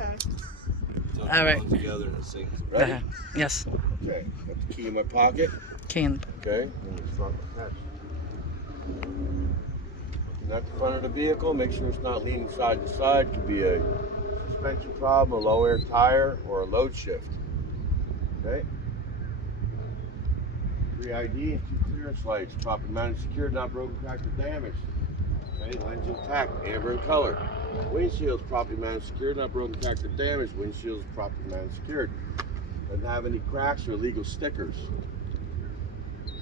Okay. All right. Together in a sync. Ready? Yes. Okay. Got the key in my pocket. Can. Okay. Let me start my catch. Looking at the front of the vehicle, make sure it's not leaning side to side. Could be a suspension problem, a low air tire, or a load shift. Okay. 3 ID and 2 clearance lights. Properly managed, secured, not broken, cracked, or damaged. Okay. Lens intact, amber in color. Windshield's properly managed, secured, not broken, cracked, or damaged. Windshield's properly managed, secured. Doesn't have any cracks or illegal stickers.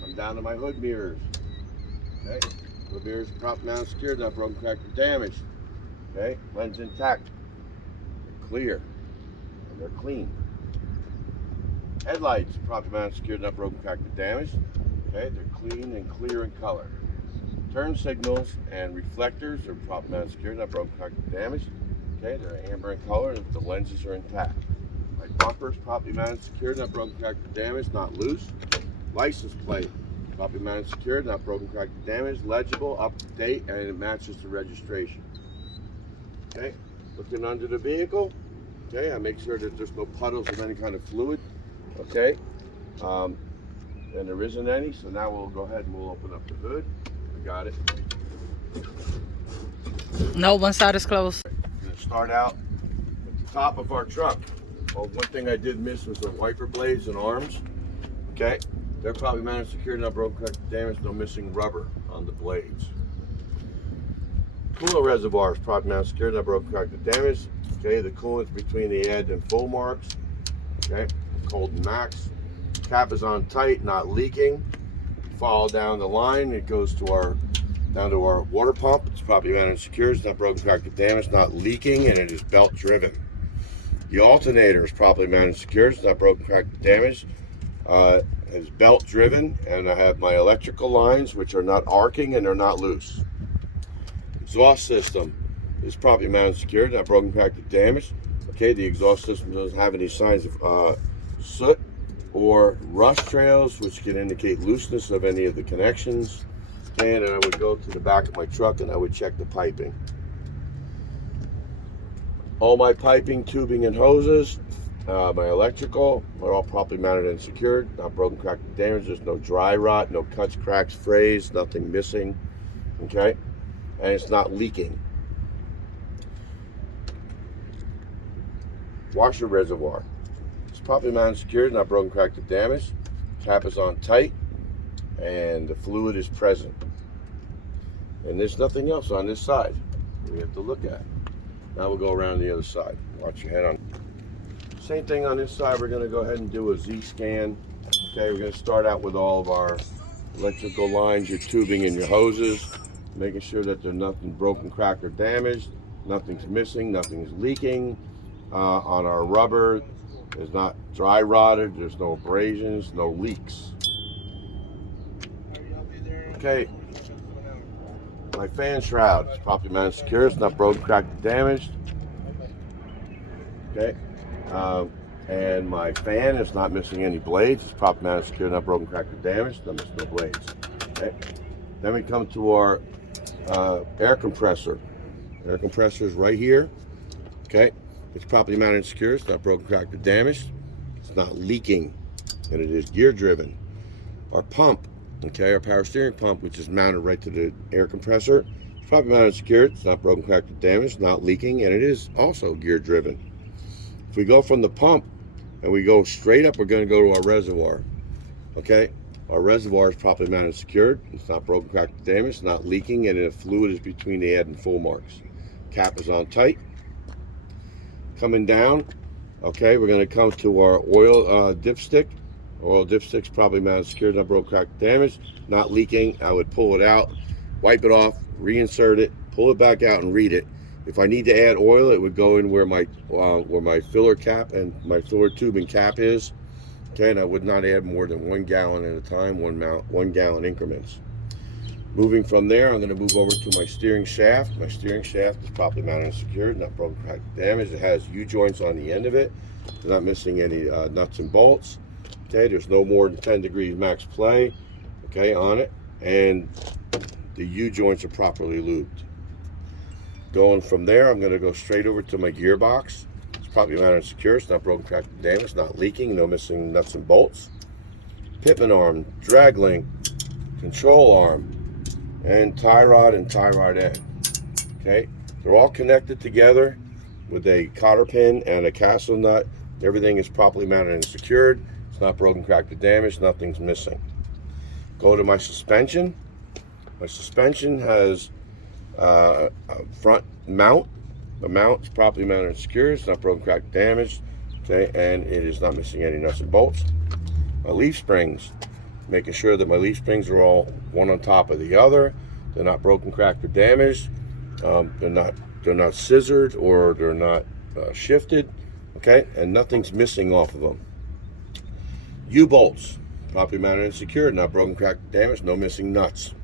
I'm down to my hood mirrors. Okay. Hood mirrors are properly managed, secured, not broken, cracked, or damaged. Okay. Lens intact. They're clear. And they're clean. Headlights, properly managed, secured, not broken, cracked, or damaged. Okay. They're clean and clear in color. Turn signals and reflectors are properly managed, secured, not broken, cracked, or damaged. Okay. They're amber in color and the lenses are intact. My bumpers, properly managed, secured, not broken, cracked, or damaged, not loose. License plate, properly managed, secured, not broken, cracked, or damaged, legible, up to date, and it matches the registration. Okay, looking under the vehicle. Okay, I make sure that there's no puddles of any kind of fluid. Okay, and there isn't any. So now we'll go ahead and we'll open up the hood. I got it. No, one side is closed. I'm gonna start out at the top of our truck. Well, one thing I did miss was the wiper blades and arms. Okay, they're probably managed, secured, not broken, cracked, damaged, no missing rubber on the blades. Coolant reservoir is probably managed, secured, not broken, cracked, or damaged. Okay, the coolant's between the end and full marks. Okay, cold and max. Cap is on tight, not leaking. Follow down the line, it goes to our down to our water pump. It's properly managed, secured, it's not broken, cracked, or damaged, not leaking, and it is belt driven. The alternator is properly managed, secured, it's not broken, cracked, or damaged. It's belt driven, and I have my electrical lines, which are not arcing and they're not loose. Exhaust system is properly managed, secured, not broken, cracked, or damaged. Okay, the exhaust system doesn't have any signs of soot or rust trails, which can indicate looseness of any of the connections. Okay, and then I would go to the back of my truck and I would check the piping. All my piping, tubing, and hoses, my electrical, are all properly mounted and secured, not broken, cracked, or damaged. There's no dry rot, no cuts, cracks, frays, nothing missing. Okay, and it's not leaking. Washer reservoir. It's properly mounted, secured, not broken, cracked, or damaged. Cap is on tight, and the fluid is present. And there's nothing else on this side we have to look at. Now we'll go around the other side. Watch your head on. Same thing on this side. We're going to go ahead and do a Z scan. Okay, we're going to start out with all of our electrical lines, your tubing, and your hoses, making sure that there's nothing broken, cracked, or damaged. Nothing's missing. Nothing's leaking. On our rubber, there's not dry rotted. There's no abrasions, no leaks. Okay. My fan shroud is properly managed, secure. It's not broken, cracked, or damaged. Okay. And my fan is not missing any blades. It's properly managed, secure, not broken, cracked, or damaged. No missing no blades. Okay. Then we come to our air compressor. Air compressor is right here. Okay. It's properly mounted and secure. It's not broken, cracked, or damaged. It's not leaking, and it is gear driven. Our pump. Okay, our power steering pump, which is mounted right to the air compressor, it's properly mounted and secured. It's not broken, cracked, or damaged, not leaking, and it is also gear driven. If we go from the pump and we go straight up, we're going to go to our reservoir. Okay, our reservoir is properly mounted and secured. It's not broken, cracked, or damaged, not leaking, and the fluid is between the end and full marks. Cap is on tight. Coming down, okay, we're going to come to our oil dipstick. Oil dipstick's probably mounted, secured, not broken, cracked, damaged, not leaking. I would pull it out, wipe it off, reinsert it, pull it back out, and read it. If I need to add oil, it would go in where my filler cap and my filler tubing cap is. Okay, and I would not add more than 1 gallon at a time, 1 gallon increments. Moving from there, I'm going to move over to my steering shaft. My steering shaft is properly mounted and secured, not broken, cracked, damaged. It has U-joints on the end of it. It's not missing any nuts and bolts. Okay, there's no more than 10 degrees max play, okay, on it, and the U-joints are properly lubed. Going from there, I'm going to go straight over to my gearbox. It's properly mounted and secure. It's not broken, cracked, or damaged, not leaking, no missing nuts and bolts. Pitman arm, drag link, control arm, and tie rod end. Okay, they're all connected together with a cotter pin and a castle nut. Everything is properly mounted and secured. It's not broken, cracked, or damaged. Nothing's missing. Go to my suspension. My suspension has a front mount. The mount is properly mounted and secured. It's not broken, cracked, or damaged. Okay, and it is not missing any nuts and bolts. My leaf springs, making sure that my leaf springs are all one on top of the other. They're not broken, cracked, or damaged. They're not scissored or they're not shifted. Okay, and nothing's missing off of them. U-bolts, properly mounted and secured, not broken, cracked, damaged, no missing nuts.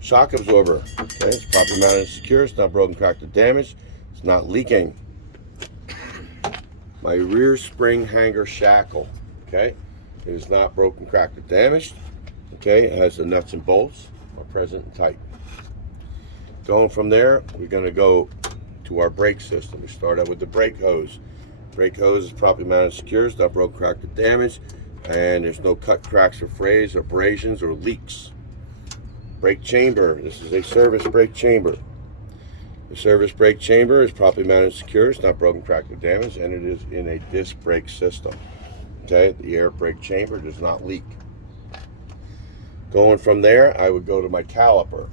Shock absorber, okay, it's properly mounted and secure, it's not broken, cracked, or damaged, it's not leaking. My rear spring hanger shackle, okay, it is not broken, cracked, or damaged. Okay, it has the nuts and bolts are present and tight. Going from there, we're going to go to our brake system. We start out with the brake hose. Brake hose is properly mounted and secure, it's not broken, cracked, or damaged, and there's no cut, cracks, or frays, abrasions, or leaks. Brake chamber, this is a service brake chamber. The service brake chamber is properly mounted and secure, it's not broken, cracked, or damaged, and it is in a disc brake system. Okay, the air brake chamber does not leak. Going from there, I would go to my caliper.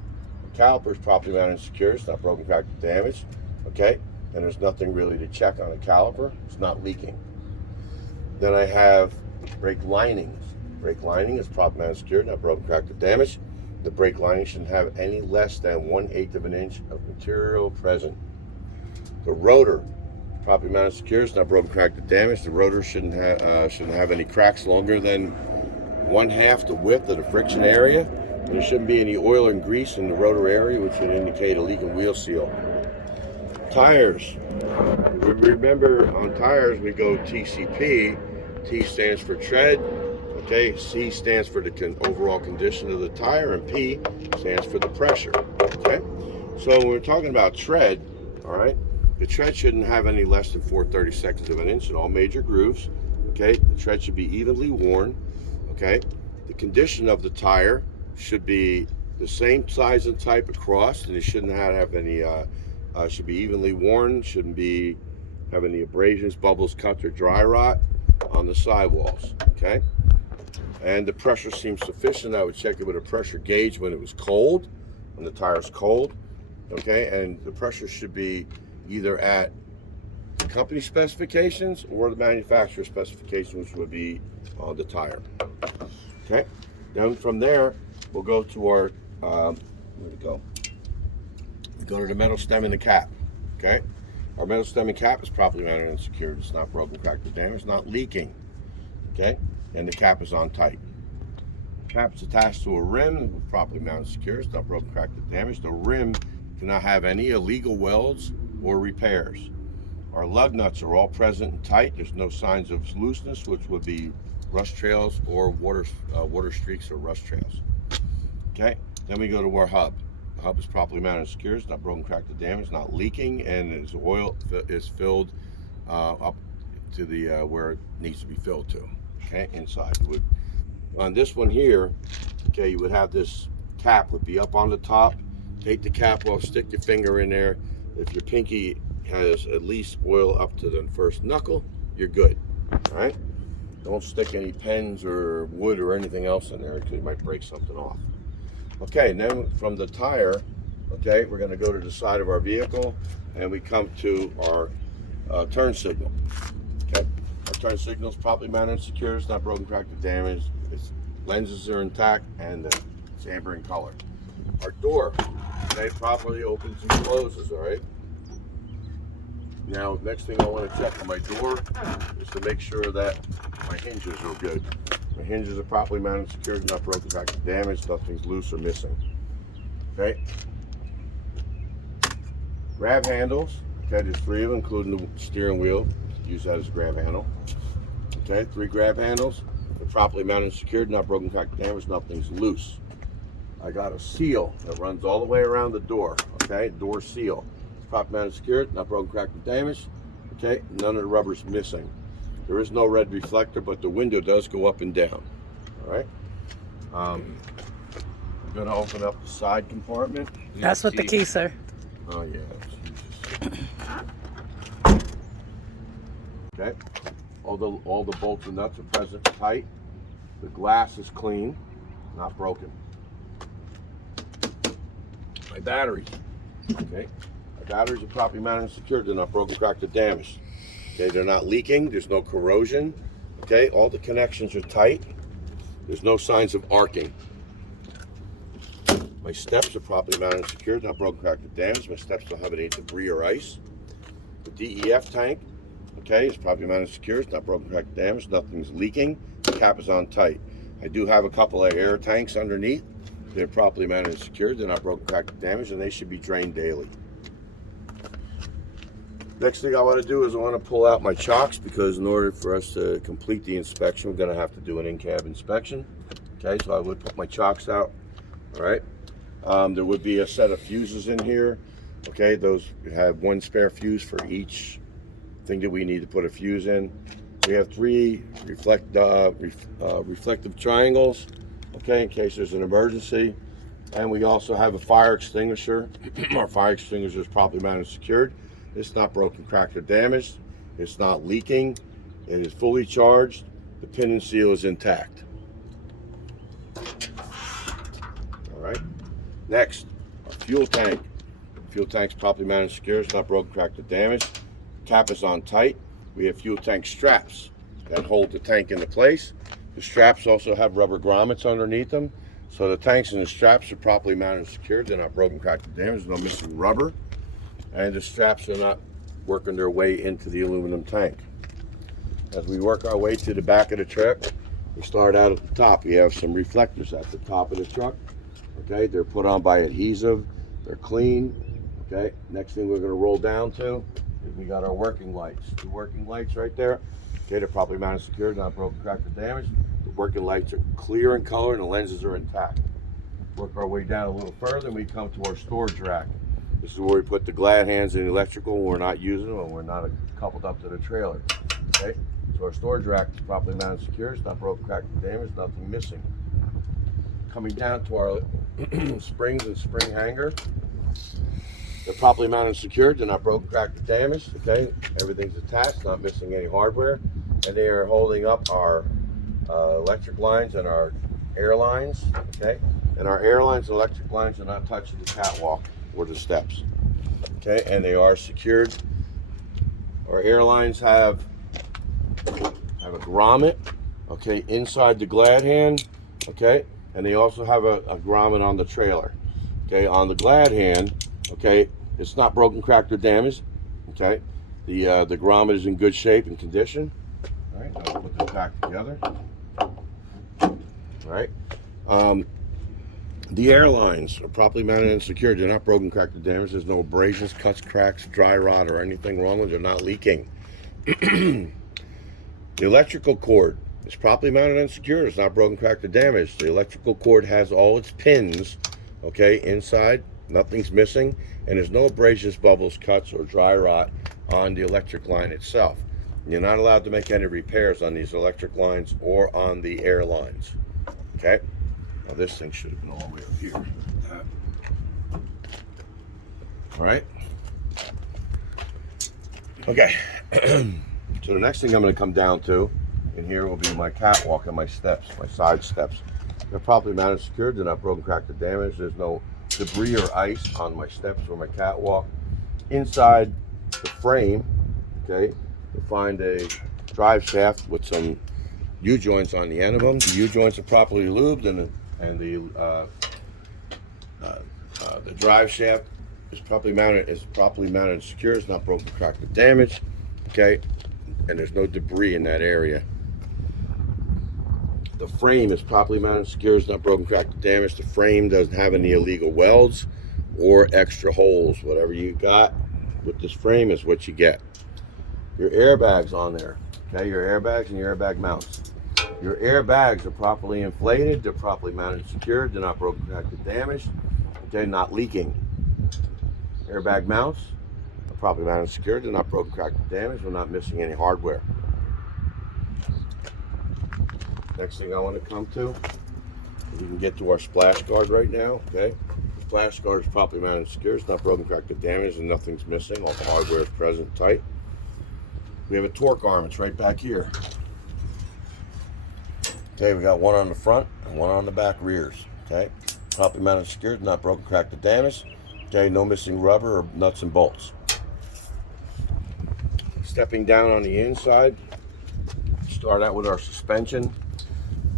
The caliper is properly mounted and secure, it's not broken, cracked, or damaged. Okay, and there's nothing really to check on a caliper, it's not leaking. Then I have brake linings. Brake lining is properly mounted and secure, not broken, cracked, or damaged. The brake lining shouldn't have any less than 1/8 of an inch of material present. The rotor, properly mounted and secure, it's not broken, cracked, or damaged. The rotor shouldn't have any cracks longer than 1/2 the width of the friction area. There shouldn't be any oil and grease in the rotor area, which would indicate a leaking wheel seal. Tires. Remember, on tires we go TCP. T stands for tread. Okay, C stands for the overall condition of the tire, and P stands for the pressure. Okay, so when we're talking about tread, all right, the tread shouldn't have any less than 4/32 of an inch in all major grooves. Okay, the tread should be evenly worn. Okay, the condition of the tire should be the same size and type across, and it shouldn't have any. Should be evenly worn. Shouldn't have any abrasions, bubbles, cuts, or dry rot on the sidewalls. Okay. And the pressure seems sufficient. I would check it with a pressure gauge when it was cold, when the tire's cold. Okay, and the pressure should be either at the company specifications or the manufacturer specifications, which would be on the tire. Okay, then from there we'll go to our where we go? We go to the metal stem and the cap. Okay, our metal stem and cap is properly mounted and secured. It's not broken, cracked, or damaged, not leaking. Okay, and the cap is on tight. Cap is attached to a rim, properly mounted and secure. It's not broken, cracked, or damaged. The rim cannot have any illegal welds or repairs. Our lug nuts are all present and tight. There's no signs of looseness, which would be rust trails or water streaks or rust trails. Okay, then we go to our hub. The hub is properly mounted and secure. It's not broken, cracked, or damaged, not leaking, and its oil is filled up to the where it needs to be filled to. Okay, inside. On this one here, okay, you would have this cap would be up on the top. Take the cap off, stick your finger in there. If your pinky has at least oil up to the first knuckle, you're good. All right, don't stick any pens or wood or anything else in there because you might break something off. Okay, and then from the tire, okay, we're going to go to the side of our vehicle and we come to our turn signal. Okay, our turn signal is properly mounted and secure. It's not broken, cracked, or damaged. Its lenses are intact and it's amber in color. Our door, okay, properly opens and closes. All right. Now, next thing I want to check on my door is to make sure that my hinges are good. My hinges are properly mounted and secured, not broken, cracked, or damaged. Nothing's loose or missing. Okay. Grab handles. Okay, there's 3 of them, including the steering wheel. Use that as a grab handle. Okay, 3 grab handles. They're properly mounted and secured, not broken, cracked, or damaged. Nothing's loose. I got a seal that runs all the way around the door. Okay, door seal. It's properly mounted and secured, not broken, cracked, or damaged. The Okay, none of the rubber's missing. There is no red reflector, but the window does go up and down. All right. I'm gonna open up the side compartment. That's with the key, sir. Oh yeah. Okay. All the bolts and nuts are present tight. The glass is clean, not broken. My batteries. Okay. My batteries are properly mounted and secured. They're not broken, cracked, or damaged. Okay. They're not leaking. There's no corrosion. Okay. All the connections are tight. There's no signs of arcing. My steps are properly mounted and secured, not broken, cracked, or damaged. My steps don't have any debris or ice. The DEF tank, okay, is properly mounted and secured, it's not broken, cracked, or damaged. Nothing's leaking. The cap is on tight. I do have a couple of air tanks underneath. They're properly mounted and secured. They're not broken, cracked, or damaged, and they should be drained daily. Next thing I want to do is I want to pull out my chocks, because in order for us to complete the inspection, we're going to have to do an in-cab inspection. Okay, so I would put my chocks out. All right. There would be a set of fuses in here. Okay, those have one spare fuse for each thing that we need to put a fuse in. We have 3 reflective triangles, okay, in case there's an emergency. And we also have a fire extinguisher. Our fire extinguisher is properly mounted and secured. It's not broken, cracked, or damaged. It's not leaking. It is fully charged. The pin and seal is intact. All right. Next, our fuel tank. Fuel tank's properly mounted and secured. It's not broken, cracked, or damaged. Cap is on tight. We have fuel tank straps that hold the tank into place. The straps also have rubber grommets underneath them. So the tanks and the straps are properly mounted and secured. They're not broken, cracked, or damaged. There's no missing rubber. And the straps are not working their way into the aluminum tank. As we work our way to the back of the truck, we start out at the top. We have some reflectors at the top of the truck. Okay, they're put on by adhesive. They're clean. Okay, next thing we're going to roll down to is we got our working lights. The working lights right there. Okay, they're properly mounted and secured, not broken, cracked, or damaged. The working lights are clear in color and the lenses are intact. Work our way down a little further and we come to our storage rack. This is where we put the glad hands in the electrical when we're not using them and we're not coupled up to the trailer. Okay, so our storage rack is properly mounted and secured. It's not broken, cracked, or damaged, nothing missing. Coming down to our springs and spring hanger. They're properly mounted and secured. They're not broken, cracked, or damaged. Okay, everything's attached, not missing any hardware, and they are holding up our electric lines and our air lines. Okay, and our air lines and electric lines are not touching the catwalk or the steps. Okay, and they are secured. Our air lines have a grommet. Okay, inside the glad hand. Okay, and they also have a grommet on the trailer. Okay, on the glad hand. Okay, it's not broken, cracked, or damaged. Okay, the grommet is in good shape and condition. All right, I'll put this back together. All right, the airlines are properly mounted and secured. They're not broken, cracked, or damaged. There's no abrasions, cuts, cracks, dry rot, or anything wrong with them. They're not leaking. The electrical cord is properly mounted and secured. It's not broken, cracked, or damaged. The electrical cord has all its pins, okay, inside. Nothing's missing, and there's no abrasions, bubbles, cuts, or dry rot on the electric line itself. You're not allowed to make any repairs on these electric lines or on the air lines. Okay? Now this thing should have been all the way up here. All right? Okay. So the next thing I'm going to come down to in here will be my catwalk and my steps, my side steps. They're properly mounted and secured. They're not broken, cracked, or damaged. There's no debris or ice on my steps or my catwalk. Inside the frame, okay, you'll find a drive shaft with some U-joints on the end of them. The U-joints are properly lubed, and the drive shaft is properly mounted and secure. It's not broken, cracked, or damaged. Okay, and there's no debris in that area. The frame is properly mounted and secure. It's not broken, cracked, or damaged. The frame doesn't have any illegal welds or extra holes. Whatever you got with this frame is what you get. Your airbags on there. Okay, your airbags and your airbag mounts. Your airbags are properly inflated. They're properly mounted and secured. They're not broken, cracked, or damaged. Okay, not leaking. Airbag mounts. are properly mounted and secured. They're not broken, cracked, or damaged. We're not missing any hardware. Next thing I want to come to, we can get to our splash guard right now. Okay, the splash guard is properly mounted and secured. It's not broken, cracked, or damaged, and nothing's missing. All the hardware is present, tight. We have a torque arm. It's right back here. Okay, we got one on the front and one on the back rears. Okay, properly mounted and secured, not broken, cracked, or damaged. Okay, no missing rubber or nuts and bolts. Stepping down on the inside, start out with our suspension.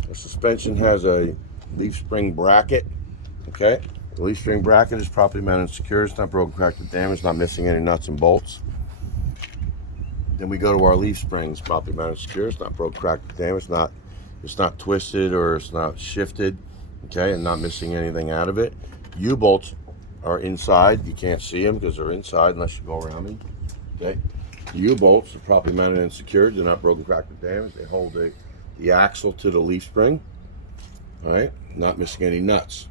The suspension has a leaf spring bracket. Okay, the leaf spring bracket is properly mounted and secured. It's not broken, cracked, or damaged, not missing any nuts and bolts. Then we go to our leaf springs, properly mounted and secured. It's not broken, cracked, or damaged, it's not twisted or it's not shifted. Okay, and not missing anything out of it. U-bolts are inside. You can't see them because they're inside unless you go around me. Okay, the U-bolts are properly mounted and secured. They're not broken, cracked, or damaged. They hold the axle to the leaf spring. All right, not missing any nuts.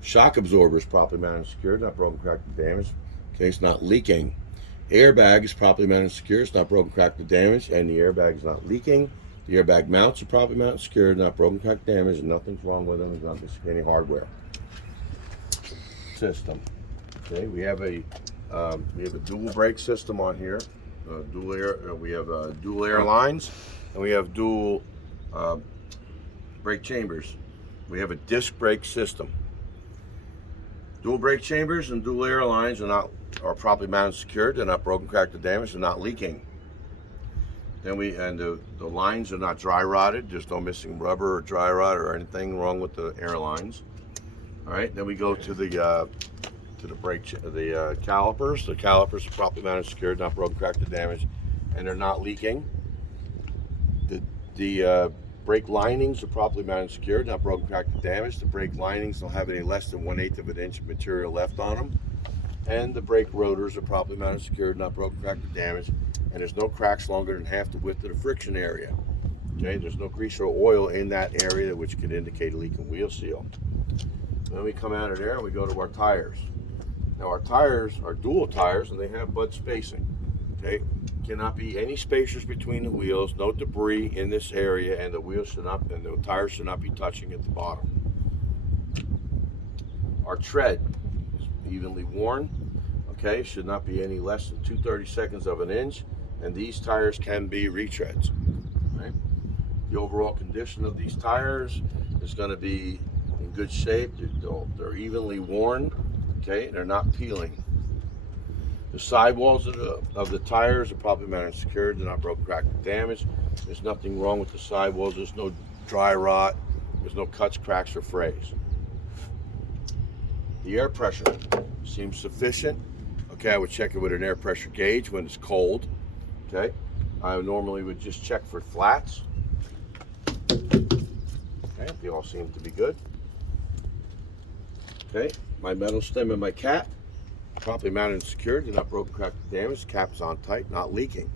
Shock absorber is properly mounted and secured. Not broken, cracked, or damaged. Okay, it's not leaking. Airbag is properly mounted and secured. It's not broken, cracked, or damaged, and the airbag is not leaking. The airbag mounts are properly mounted and secured. Not broken, cracked, damaged, and nothing's wrong with them. There's not missing any hardware. System. Okay, we have a dual brake system on here. We have dual air lines, and we have dual brake chambers. We have a disc brake system. Dual brake chambers and dual air lines are properly mounted and secured. They're not broken, cracked, or damaged. They're not leaking. Then the lines are not dry rotted. There's no missing rubber or dry rot or anything wrong with the air lines. All right, then we go to the calipers. The calipers are properly mounted and secured, not broken, cracked, or damaged, and they're not leaking. The brake linings are properly mounted and secured, not broken, cracked, or damaged. The brake linings don't have any less than 1/8 of an inch of material left on them. And the brake rotors are properly mounted and secured, not broken, cracked, or damaged. And there's no cracks longer than half the width of the friction area. Okay, there's no grease or oil in that area, which could indicate a leak in wheel seal. Then we come out of there and we go to our tires. Now our tires are dual tires and they have bud spacing. Okay, cannot be any spacers between the wheels, no debris in this area, and the tires should not be touching at the bottom. Our tread is evenly worn. Okay, should not be any less than 2/32 of an inch, and these tires can be retreads. Right? The overall condition of these tires is going to be in good shape. They're evenly worn. Okay, they're not peeling. The sidewalls of the tires are properly mounted and secured. They're not broken, cracked, or damaged. There's nothing wrong with the sidewalls. There's no dry rot. There's no cuts, cracks, or frays. The air pressure seems sufficient. Okay, I would check it with an air pressure gauge when it's cold. Okay, I normally would just check for flats. Okay, they all seem to be good. Okay, my metal stem and my cap, properly mounted and secured. They're not broken, cracked, or damaged. Cap's on tight, not leaking.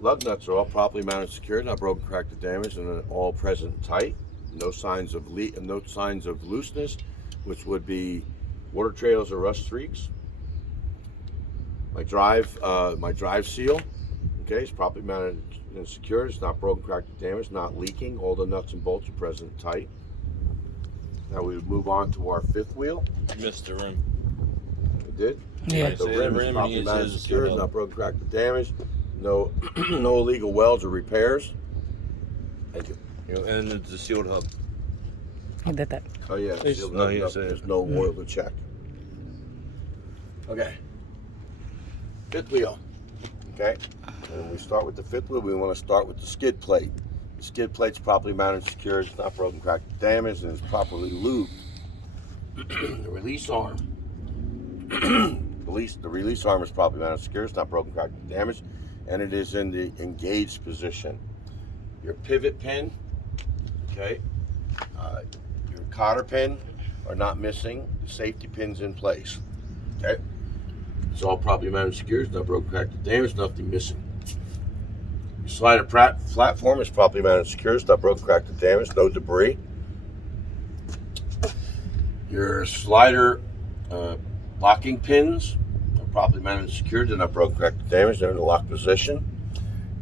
Lug nuts are all properly mounted and secured, not broken, cracked, or damaged, and all present and tight. No signs of looseness, which would be water trails or rust streaks. My drive seal, okay, is properly mounted and secured. It's not broken, cracked, or damaged, not leaking. All the nuts and bolts are present and tight. Now we would move on to our fifth wheel. You missed the rim. We did? Yeah. The rim is properly mounted and secured, not broken, cracked, or damaged. No illegal welds or repairs. Thank you. And it's a sealed hub. He did that. Oh yeah, sealed up. There's no oil to check. Okay. Fifth wheel. Okay. And we start with the fifth wheel. We want to start with the skid plate. The skid plate's properly mounted and secured. It's not broken, cracked, or damaged, and it's properly lubed. The release arm. The release arm is properly mounted and secured. It's not broken, cracked, or damaged, and it is in the engaged position. Your pivot pin, okay, your cotter pin are not missing. The safety pin's in place. Okay, it's all properly mounted and secured. It's not broken, cracked, or damaged. Nothing missing. Your slider platform is properly mounted and secured. It's not broken, cracked, or damaged. No debris. Your slider locking pins are properly mounted and secured. They're not broken, cracked, or damaged. They're in the locked position.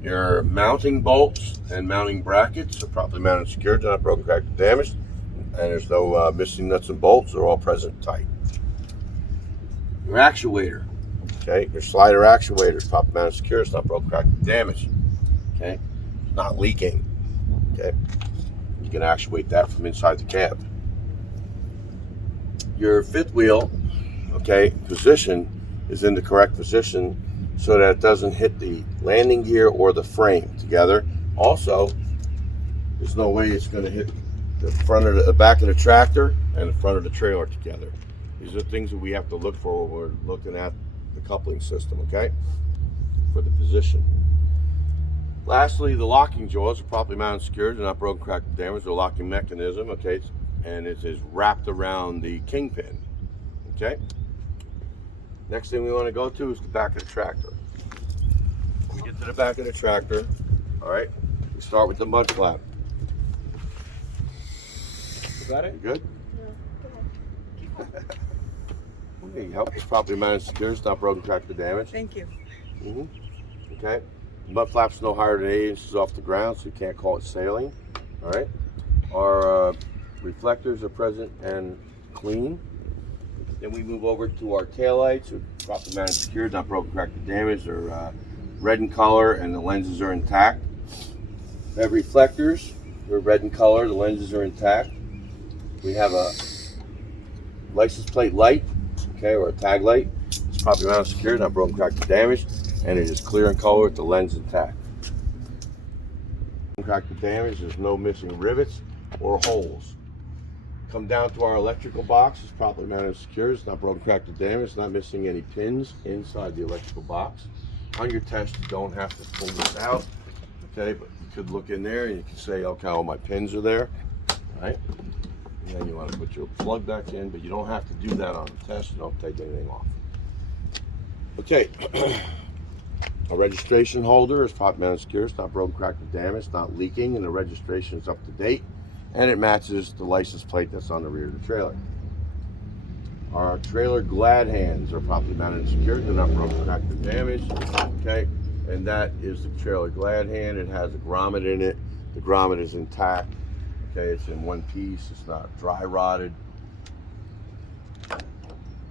Your mounting bolts and mounting brackets are properly mounted and secured. They're not broken, cracked, or damaged. And there's no missing nuts and bolts. They're all present tight. Your actuator, okay, your slider actuator is properly mounted and secured. It's not broken, cracked, or damaged. Okay, it's not leaking. Okay, you can actuate that from inside the cab. Your fifth wheel, okay, position is in the correct position so that it doesn't hit the landing gear or the frame together. Also, there's no way it's going to hit the back of the tractor and the front of the trailer together. These are things that we have to look for when we're looking at the coupling system, okay, for the position. Lastly, the locking jaws are properly mounted and secured. They're not broken, cracked, or damaged. The locking mechanism, okay, and it is wrapped around the kingpin, okay. Next thing we want to go to is the back of the tractor. When we get to the back of the tractor, all right, we start with the mud flap. You got it? You good? No, go ahead. There you go. It's properly mounted and secured. It's not broken, cracked, or damaged. Thank you. Okay. The mud flap's no higher than 8 inches off the ground, so you can't call it sailing. All right. Our reflectors are present and clean. Then we move over to our taillights. They're properly mounted and secured, not broken, cracked, or damaged. They're red in color and the lenses are intact. We have reflectors. They're red in color. The lenses are intact. We have a license plate light, okay, or a tag light. It's properly mounted and secured, not broken, cracked, or damaged, and it is clear in color with the lens intact. Cracked or damaged, there's no missing rivets or holes. Come down to our electrical box. It's properly mounted and secured. It's not broken, cracked, or damaged. It's not missing any pins inside the electrical box. On your test, you don't have to pull this out, okay, but you could look in there and you can say, okay, all my pins are there, right? And then you want to put your plug back in, but you don't have to do that on the test. You don't take anything off. Okay, a registration holder is properly mounted and secured. It's not broken, cracked, or damaged. It's not leaking, and the registration is up to date, and it matches the license plate that's on the rear of the trailer. Our trailer glad hands are properly mounted and secured. They're not broken, cracked, or damaged. Okay, and that is the trailer glad hand. It has a grommet in it. The grommet is intact. Okay, it's in one piece. It's not dry rotted,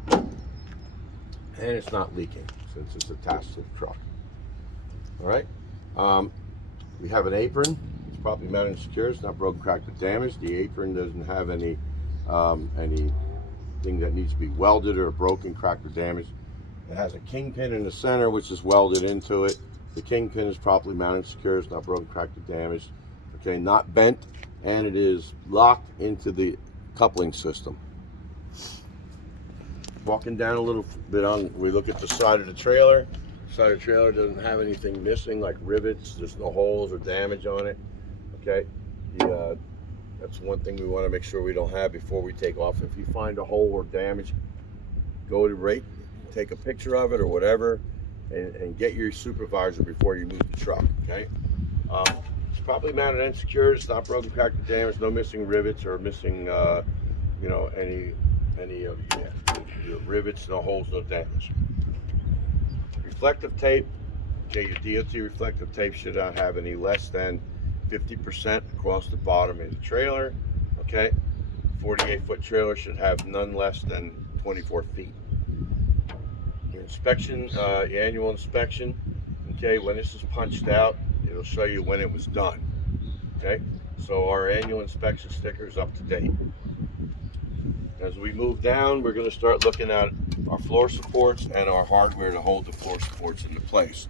and it's not leaking since it's attached to the truck. All right. We have an apron. It's properly mounted and secured. It's not broken, cracked, or damaged. The apron doesn't have anything that needs to be welded or broken, cracked, or damaged. It has a kingpin in the center, which is welded into it. The kingpin is properly mounted and secured. It's not broken, cracked, or damaged. Okay, not bent, and it is locked into the coupling system. Walking down a little bit we look at the side of the trailer. The side of the trailer doesn't have anything missing like rivets. There's no holes or damage on it. Okay, that's one thing we want to make sure we don't have before we take off. If you find a hole or damage, go to rate, take a picture of it or whatever, and get your supervisor before you move the truck. Okay. It's properly mounted and secured. It's not broken, cracked, or damaged. No missing rivets or missing, any of your rivets. No holes, no damage. Reflective tape. Okay, your DOT reflective tape should not have any less than 50% across the bottom of the trailer. Okay, 48-foot trailer should have none less than 24 feet. Your inspection, your annual inspection. Okay, when this is punched out, it'll show you when it was done. Okay, so our annual inspection sticker is up to date. As we move down, we're going to start looking at our floor supports and our hardware to hold the floor supports into place.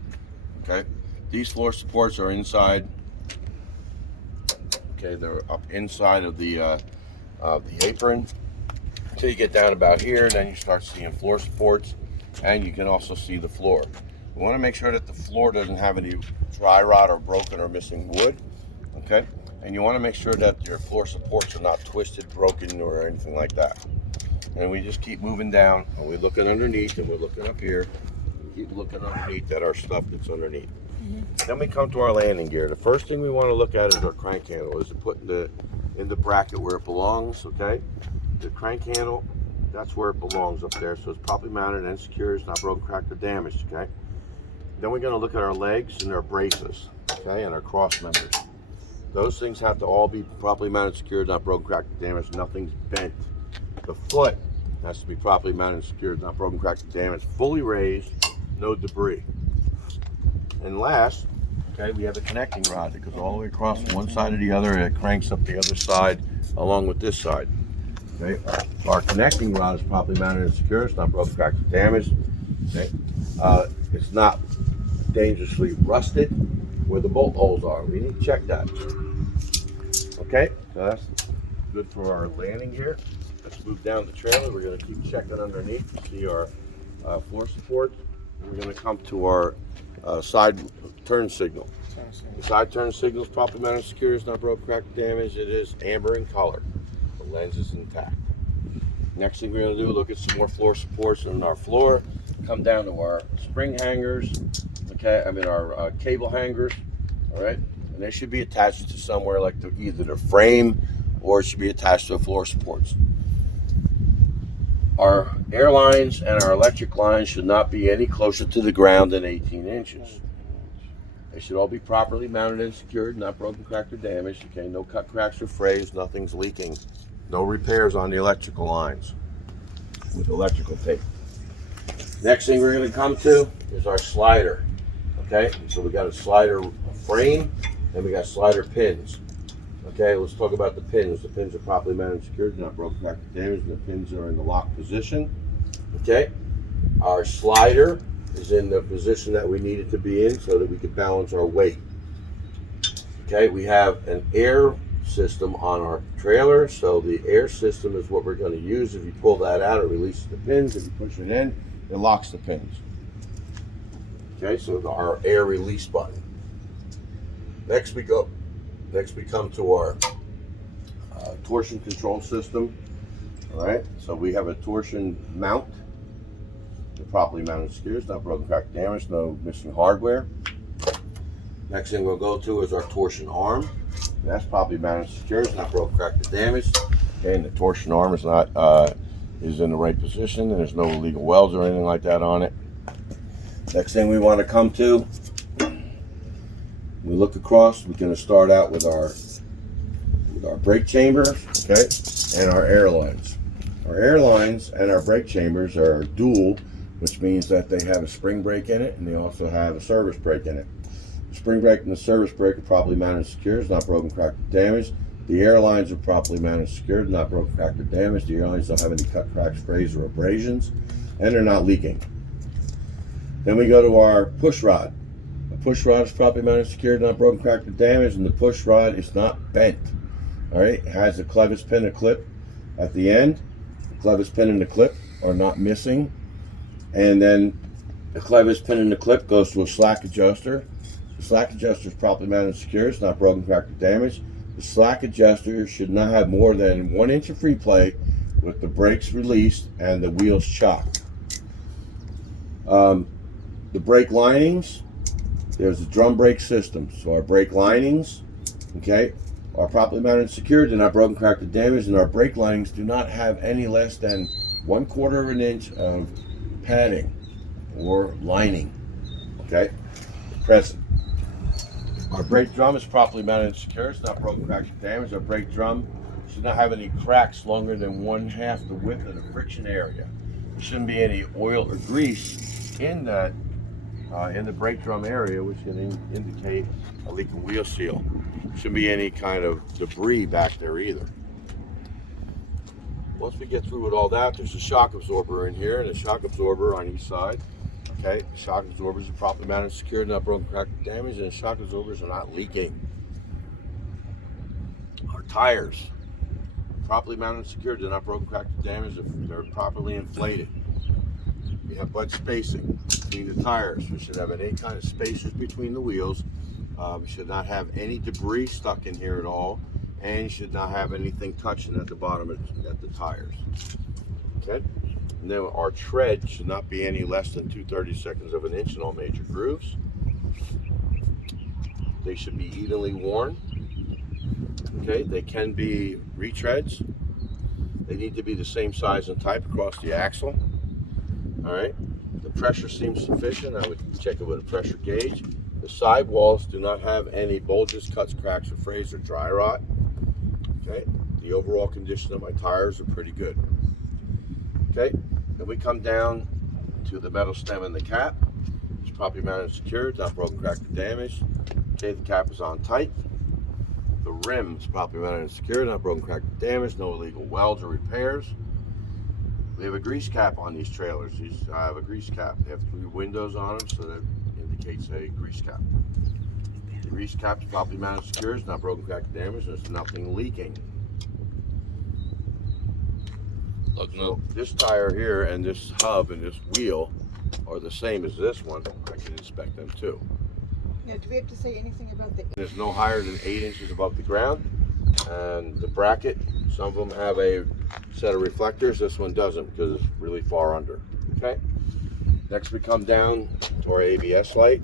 Okay, these floor supports are inside. Okay, they're up inside of the apron until you get down about here. Then you start seeing floor supports, and you can also see the floor. We want to make sure that the floor doesn't have any dry rot or broken or missing wood. Okay, and you want to make sure that your floor supports are not twisted, broken, or anything like that. And we just keep moving down, and we're looking underneath, and we're looking up here. We keep looking underneath at our stuff that's underneath. Then we come to our landing gear. The first thing we want to look at is our crank handle. Is it put in the bracket where it belongs? Okay, the crank handle That's where it belongs up there. So it's properly mounted and secure. It's not broken, cracked, or damaged. Okay. Then we're going to look at our legs and our braces. Okay, and our cross members. Those things have to all be properly mounted, secured, not broken, cracked, or damaged. Nothing's bent. The foot has to be properly mounted, secured, not broken, cracked, or damaged. Fully raised, no debris. And last, okay, we have a connecting rod that goes all the way across from one side to the other, and it cranks up the other side along with this side. Okay, our connecting rod is properly mounted and secure. It's not broken, cracked, or damaged. Okay, it's not dangerously rusted where the bolt holes are. We need to check that. Okay, so that's good for our landing here. Let's move down the trailer. We're going to keep checking underneath to see our floor supports. We're going to come to our side turn signal. The side turn signal is properly mounted and secure. It's not broken, cracked, damaged. It is amber in color. The lens is intact. Next thing we're going to do, look at some more floor supports on our floor. Come down to our spring hangers. Okay, our cable hangers. All right, and they should be attached to somewhere like either the frame or it should be attached to the floor supports. Our air lines and our electric lines should not be any closer to the ground than 18 inches. They should all be properly mounted and secured, not broken, cracked, or damaged. Okay, no cut, cracks, or frays. Nothing's leaking. No repairs on the electrical lines with electrical tape. Next thing we're going to come to is our slider. Okay, so we got a slider frame and we got slider pins. Okay, let's talk about the pins. The pins are properly mounted and secured, not broken, cracked, or damaged. The pins are in the lock position. Okay, our slider is in the position that we need it to be in so that we can balance our weight. Okay, we have an air system on our trailer, so the air system is what we're going to use. If you pull that out, it releases the pins. If you push it in, it locks the pins. Okay, so our air release button. Next we come to our torsion control system. All right, so we have a torsion mount. They're properly mounted screws, not broken, cracked, damaged, no missing hardware. Next thing we'll go to is our torsion arm. That's properly mounted secure, not broken, cracked, or damaged. Okay, and the torsion arm is not is in the right position, and there's no illegal welds or anything like that on it. Next thing we want to come to, we look across. We're going to start out with our brake chambers, okay, and our air lines. Our air lines and our brake chambers are dual, which means that they have a spring brake in it, and they also have a service brake in it. The spring brake and the service brake are properly mounted and secured, not broken, cracked, or damaged. The air lines are properly mounted and secured, not broken, cracked, or damaged. The air lines don't have any cut, cracks, frays, or abrasions, and they're not leaking. Then we go to our push rod. The push rod is properly mounted and secured, not broken, cracked, or damaged, and the push rod is not bent. All right, it has a clevis pin and clip at the end. The clevis pin and the clip are not missing, and then the clevis pin and the clip goes to a slack adjuster. The slack adjuster is properly mounted and secured. It's not broken, cracked, or damaged. The slack adjuster should not have more than 1 inch of free play with the brakes released and the wheels chocked. The brake linings, there's a drum brake system. So our brake linings, okay, are properly mounted and secured. They're not broken, cracked, or damaged, and our brake linings do not have any less than 1/4 of an inch of padding or lining, okay, present. Our brake drum is properly mounted and secure. It's not broken, cracked, or damaged. Our brake drum should not have any cracks longer than 1/2 the width of the friction area. There shouldn't be any oil or grease in that in the brake drum area, which can indicate a leaking wheel seal. There shouldn't be any kind of debris back there either. Once we get through with all that, there's a shock absorber in here and a shock absorber on each side. Okay, the shock absorbers are properly mounted and secured, not broken, cracked, or damaged, and the shock absorbers are not leaking. Our tires, properly mounted and secured, they're not broken, cracked, or damaged, they're properly inflated. We have bud spacing between the tires. We should have any kind of spacers between the wheels. We should not have any debris stuck in here at all, and you should not have anything touching at the bottom at the tires. Okay. And then our tread should not be any less than 2/32 of an inch in all major grooves. They should be evenly worn. Okay, they can be retreads. They need to be the same size and type across the axle. All right. The pressure seems sufficient. I would check it with a pressure gauge. The sidewalls do not have any bulges, cuts, cracks, or frays, or dry rot. Okay. The overall condition of my tires are pretty good. Okay. Then we come down to the metal stem and the cap. It's properly mounted and secured, not broken, cracked, or damaged. Okay, the cap is on tight. The rim is properly mounted and secured, not broken, cracked, or damaged. No illegal welds or repairs. We have a grease cap on these trailers. These have a grease cap. They have 3 windows on them, so that indicates a grease cap. The grease cap is properly mounted and secured, not broken, cracked, or damaged. There's nothing leaking. So this tire here and this hub and this wheel are the same as this one. I can inspect them too. Yeah, do we have to say anything about the... It's no higher than 8 inches above the ground. And the bracket, some of them have a set of reflectors. This one doesn't because it's really far under. Okay. Next we come down to our ABS light.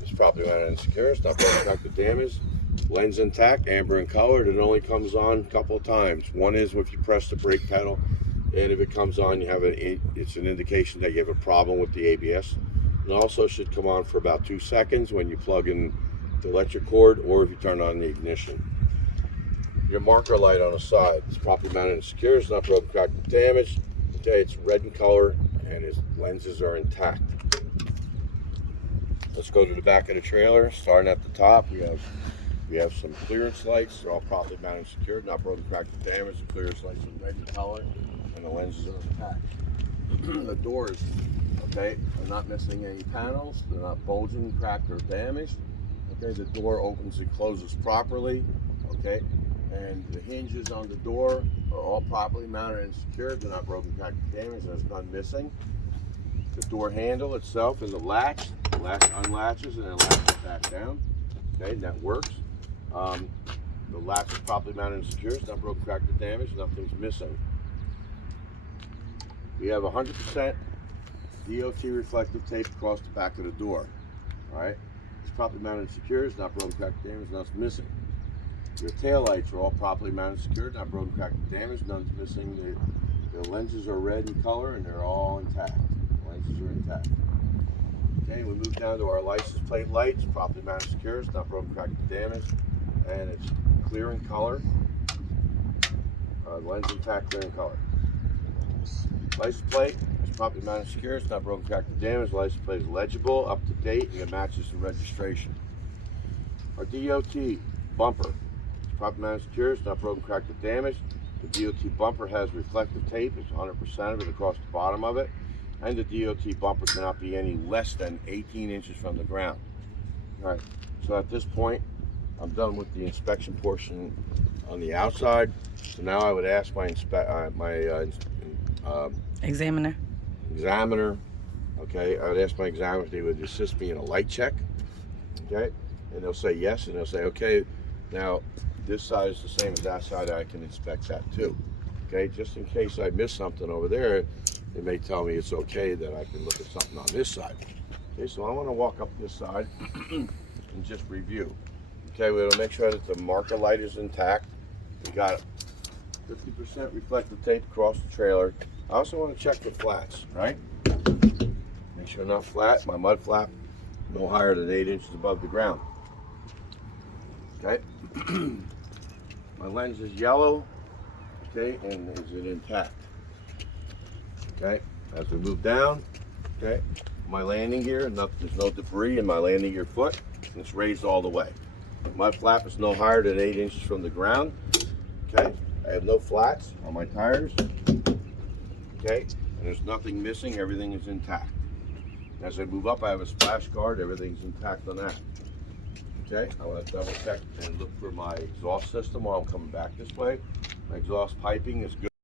It's properly mounted and secure. It's not broken, cracked, or damaged. Lens intact, amber in color. It only comes on a couple of times. One is if you press the brake pedal, and if it comes on, you have it's an indication that you have a problem with the ABS. It also should come on for about 2 seconds when you plug in the electric cord or if you turn on the ignition. Your marker light on the side is properly mounted and secure. It's not broken, cracked, or damaged. Okay, it's red in color and its lenses are intact. Let's go to the back of the trailer. Starting at the top, we have some clearance lights. They're all properly mounted and secured, not broken, cracked, or damaged. The clearance lights are red in color and the lenses are intact. The doors, okay, are not missing any panels. They're not bulging, cracked, or damaged. Okay, the door opens and closes properly. Okay, and the hinges on the door are all properly mounted and secured. They're not broken, cracked, or damaged. There's none missing. The door handle itself and the latch unlatches and then latches back down. Okay, and that works. The latch is properly mounted and secure. It's not broken, cracked, or damaged. Nothing's missing. We have 100% DOT reflective tape across the back of the door. All right, it's properly mounted and secure. It's not broken, cracked, or damaged. Nothing's missing. Your tail lights are all properly mounted and secured. Not broken, cracked, or damaged. None's missing. The lenses are red in color and they're all intact. The lenses are intact. Okay, we move down to our license plate lights. Properly mounted and secure. It's not broken, cracked, or damaged, and it's clear in color. Lens intact, clear in color. License plate is properly mounted and secure. It's not broken, cracked, or damaged. License plate is legible, up to date, and it matches the registration. Our DOT bumper is properly mounted and secure. It's not broken, cracked, or damaged. The DOT bumper has reflective tape. It's 100% of it across the bottom of it. And the DOT bumper cannot be any less than 18 inches from the ground. All right, so at this point, I'm done with the inspection portion on the outside. So now I would ask my Examiner. Okay, I would ask my examiner if they would assist me in a light check. Okay, and they'll say yes, and they'll say, okay, now this side is the same as that side, I can inspect that too. Okay, just in case I miss something over there, they may tell me it's okay that I can look at something on this side. Okay, so I want to walk up this side and just review. Okay, we'll make sure that the marker light is intact. We got 50% reflective tape across the trailer. I also want to check the flats, right? Make sure they're not flat. My mud flap, no higher than 8 inches above the ground. Okay. My lens is yellow, okay, and is it intact? Okay, as we move down, okay, my landing gear, there's no debris in my landing gear foot, and it's raised all the way. Mud flap is no higher than 8 inches from the ground. Okay, I have no flats on my tires. Okay, and there's nothing missing, everything is intact. As I move up, I have a splash guard, everything's intact on that. Okay, I want to double check and look for my exhaust system while I'm coming back this way. My exhaust piping is good.